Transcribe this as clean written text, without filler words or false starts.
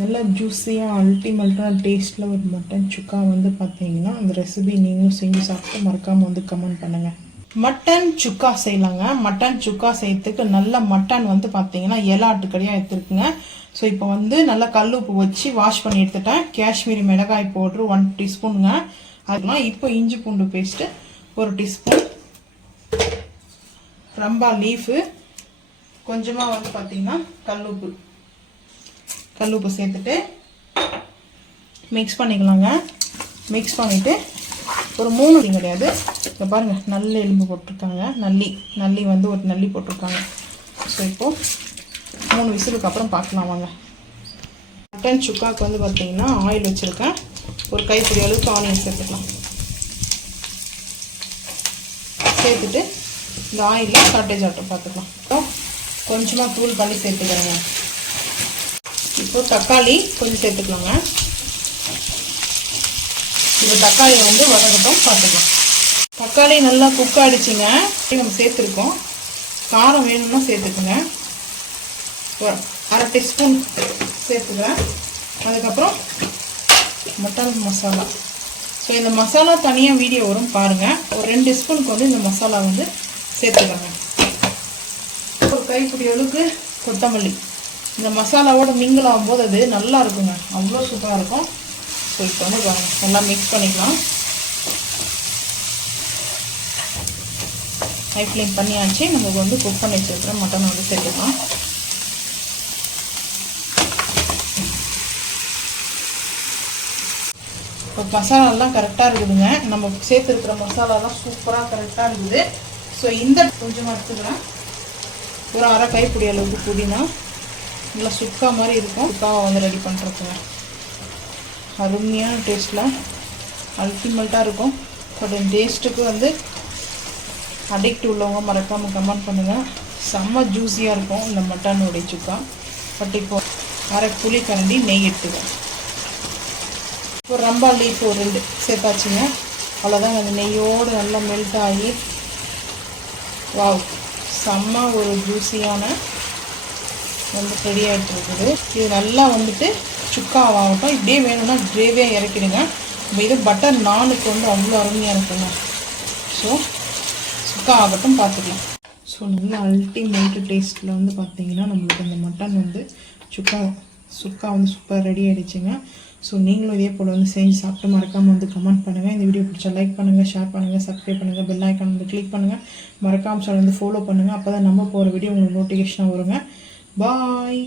நல்லா ஜூஸியாக அல்டிமேட்டான டேஸ்ட்டில் ஒரு மட்டன் சுக்கா வந்து பார்த்தீங்கன்னா அந்த ரெசிபி நீங்களும் செஞ்சு சாப்பிட்டு மறக்காமல் வந்து கமெண்ட் பண்ணுங்கள். மட்டன் சுக்கா செய்யலாங்க. மட்டன் சுக்கா செய்யறதுக்கு நல்ல மட்டன் வந்து பார்த்தீங்கன்னா ஆட்டுக்கடியாக எடுத்துருக்குங்க. ஸோ இப்போ வந்து நல்லா கல் உப்பு வச்சு வாஷ் பண்ணி எடுத்துட்டேன். காஷ்மீரி மிளகாய் பவுட்ரு 1 டீஸ்பூனுங்க. அதெல்லாம் இப்போ இஞ்சி பூண்டு பேஸ்ட்டு 1 டீஸ்பூன், ரம்பா லீஃபு, கொஞ்சமாக வந்து பார்த்தீங்கன்னா கல் உப்பு சேர்த்துட்டு மிக்ஸ் பண்ணிக்கலாங்க. மிக்ஸ் பண்ணிவிட்டு ஒரு 3 கிடையாது, இப்போ பாருங்கள் நல்ல எலும்பு போட்டிருக்காங்க. நல்லி வந்து ஒரு நல்லி போட்டிருக்காங்க. ஸோ இப்போது 3 விசிலுக்கு அப்புறம் பார்க்கலாம் வாங்க. மட்டன் சுக்காவுக்கு வந்து பார்த்தீங்கன்னா ஆயில் வச்சுருக்கேன். ஒரு கைப்பிடி அளவுக்கு ஆனியன் சேர்த்துக்கலாம். சேர்த்துட்டு இந்த ஆயிலில் சாட்டேஜ் ஆட்டம் பார்த்துக்கலாம். கொஞ்சமாக தூள் பண்ணி சேர்த்துக்கிறேங்க. இப்போ தக்காளி கொஞ்சம் சேர்த்துக்கலாங்க. இப்போ தக்காளியை வந்து வதங்கட்டும் பார்த்துக்கலாம். தக்காளி நல்லா குக் ஆகிடுச்சிங்க. நம்ம சேர்த்துருக்கோம். காரம் வேணும்னா சேர்த்துக்குங்க. ஒரு 1/2 டீஸ்பூன் சேர்த்துக்கிறேன். அதுக்கப்புறம் மட்டன் மசாலா. ஸோ இந்த மசாலா தனியாக வீடியோ வரும் பாருங்கள். ஒரு 2 டீஸ்பூனுக்கு வந்து இந்த மசாலா வந்து சேர்த்துக்கோங்க. ஒரு கைப்பிடி அளவுக்கு கொத்தமல்லி. இந்த மசாலாவோட மிங்கிள் ஆகும்போது அது நல்லா இருக்குங்க, அவ்வளோ சூப்பராக இருக்கும். ஸோ இப்போ வந்து நல்லா மிக்ஸ் பண்ணிக்கலாம். ஹை ஃப்ளேம் பண்ணியாச்சு. நமக்கு வந்து குக் பண்ணி வச்சுருக்கிற மட்டன் வந்து சேர்த்துக்கலாம். இப்போ மசாலாலாம் கரெக்டாக இருக்குதுங்க. நம்ம சேர்த்துருக்கிற மசாலாலாம் சூப்பராக கரெக்டாக இருக்குது. ஸோ இந்த கொஞ்சமாக எடுத்துக்கலாம். ஒரு 1/2 கைப்பிடி அளவுக்கு புதினா. நல்லா சுக்கா மாதிரி இருக்கும். சுக்காவை வந்து ரெடி பண்ணுறதுங்க. அருமையான டேஸ்ட்டில் அல்டிமேட்டாக இருக்கும். பட் டேஸ்ட்டுக்கு வந்து அடிக்ட் உள்ளவங்க மறக்காமல் கமெண்ட் பண்ணுங்கள். செம்ம ஜூஸியாக இருக்கும் இந்த மட்டனுடைய சுக்கா. பட் இப்போது 1/2 புளி கரண்டி நெய் எடுத்துக்கோம். இப்போ ரம்பா லீஃப் ஒரு 2 சேர்த்தாச்சுங்க. அவ்வளோதான். அந்த நெய்யோடு நல்லா மெல்ட் ஆகி வாவ் செம்ம ஒரு ஜூஸியான வந்து ரெடி ஆகிட்டு இருக்குது. இது நல்லா வந்துட்டு சுக்கா ஆகட்டும். இப்படியே வேணும்னா கிரேவியாக இறக்கிடுங்க. இது பட்டர் நானுக்கு வந்து அவ்வளோ அருமையாக இருக்குங்க. ஸோ சுக்கா ஆகட்டும் பார்த்துக்கலாம். ஸோ நல்லா அல்டிமேட்டு டேஸ்ட்டில் வந்து பார்த்தீங்கன்னா நம்மளுக்கு இந்த மட்டன் வந்து சுக்கா வந்து சூப்பராக ரெடி ஆகிடுச்சுங்க. ஸோ நீங்களும் இதே போல் வந்து செஞ்சு சாப்பிட்டு மறக்காமல் வந்து கமெண்ட் பண்ணுங்கள். இந்த வீடியோ பிடிச்சா லைக் பண்ணுங்கள், ஷேர் பண்ணுங்கள், சப்ஸ்கிரைப் பண்ணுங்கள், பெல் ஐக்கான் வந்து கிளிக் பண்ணுங்கள். மறக்காமல் சேனல் வந்து ஃபாலோ பண்ணுங்கள். அப்போ தான் நம்ம போகிற வீடியோ உங்களுக்கு நோட்டிஃபிகேஷனாக வருங்க. பாய்.